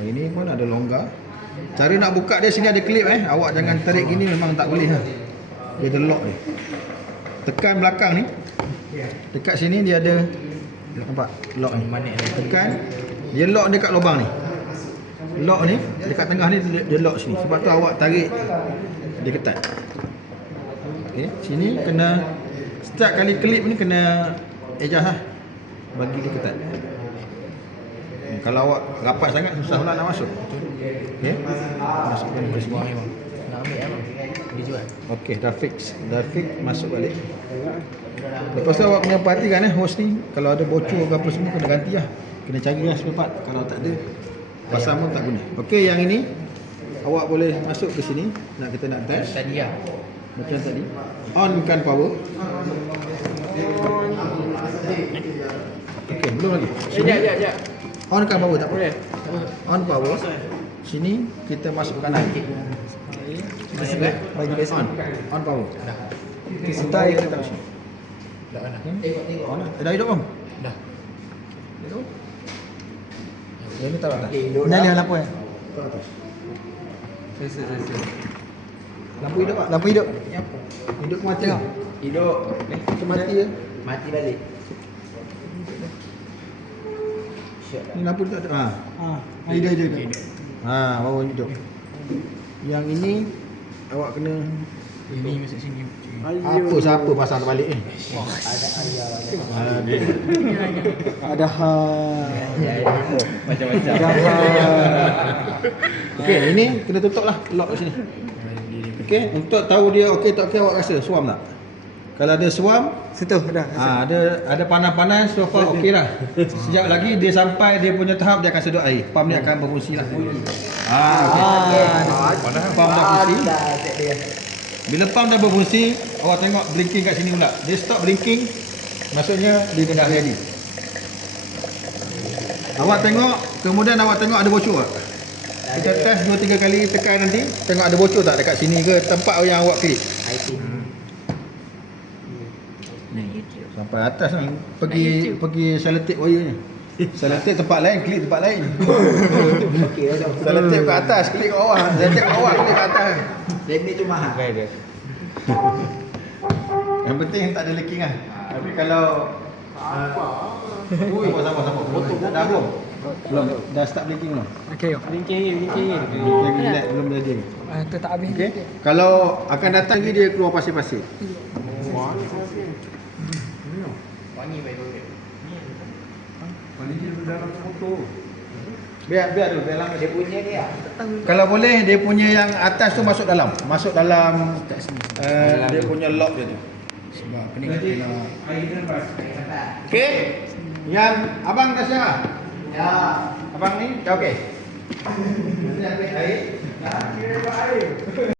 Ini pun ada longgar. Cara nak buka dia sini ada klip Awak jangan tarik gini memang tak boleh lah. Dia ada lock ni. Tekan belakang ni. Dekat sini dia ada nampak lock ni. Tekan dia lock dekat lubang ni. Lock ni dekat tengah ni dia lock sini. Sebab tu awak tarik dia ketat. Okey, sini kena start kali klip ni kena adjust lah. Bagi dia ketat. Kalau awak rapat sangat susah pula nak masuk. Okey. Masukkan ke sini. Nak ambil apa? Dia jual. Okey, dah fix masuk balik. Lepas tu awak kena perhatikan hos ni kalau ada bocor ke apa semua kena ganti lah. Kena cari lah spare part. Kalau tak ada pasang pun tak guna. Okey, yang ini awak boleh masuk ke sini. Kita nak test. Tadi lah. Macam tadi. On-kan power. Okey, belum lagi. Sekejap. On-kan power tak apa. Boleh. On power. Sini kita masuk kanan. Kita select bagi base on power. Dah. Kita letak sini. Dah mana? On lah. Dah hidup belum? Dah. Yang ni taruh atas. Nyala lampu Taruh atas. Selesa. Lampu hidup tak? Lampu hidup. Hidup ke mati? Hidup. Itu mati ke? Mati balik. Ni lampu tak ada. Hidup. Baru hidup. Yang ini awak kena Ini masuk sini. siapa pasang terbalik ni? Ada Macam-macam. Okey, ini kena tutup lah lock kat sini. Okey, untuk tahu dia okey tak okey awak rasa suam tak? Kalau ada suam, sentuh dah. ada panas-panas so far okey lah. Sekejap lagi dia sampai dia punya tahap dia akan sedut air. Pam ni akan berfungsi lah. Okey. Pam dah berfungsi. Bila pam dah berfungsi, awak tengok blinking kat sini pula. Dia stop blinking, maksudnya dia dah ready. Awak tengok, kemudian awak tengok ada bocor tak? Kita test 2-3 kali tekan nanti, tengok ada bocor tak dekat sini ke tempat yang awak klik. Sampai atas ni pergi selotip wire ni. Selotip tempat lain, klik tempat lain. Selotip ke atas, klik ke bawah. Selotip ke bawah, klik ke atas. Lemit tu mahal. Yang penting tak ada leaking lah. Tapi kalau Sabar. Dah belum? Belum. Dah start blinking belum? Okey. Blinking. Yang relax belum jadi. Itu tak habis. Okey. Kalau akan datang lagi dia keluar pasir-pasir. Wangi baik. Biar dulu, biar lama. Dia punya dia. Kalau boleh dia punya yang atas tu masuk dalam. Dia punya lock dia tu. Sebab ni kena. Okey. Yang abang dah siap? Ya. Abang ni dah okey. Nanti ambil air. Dah kira air.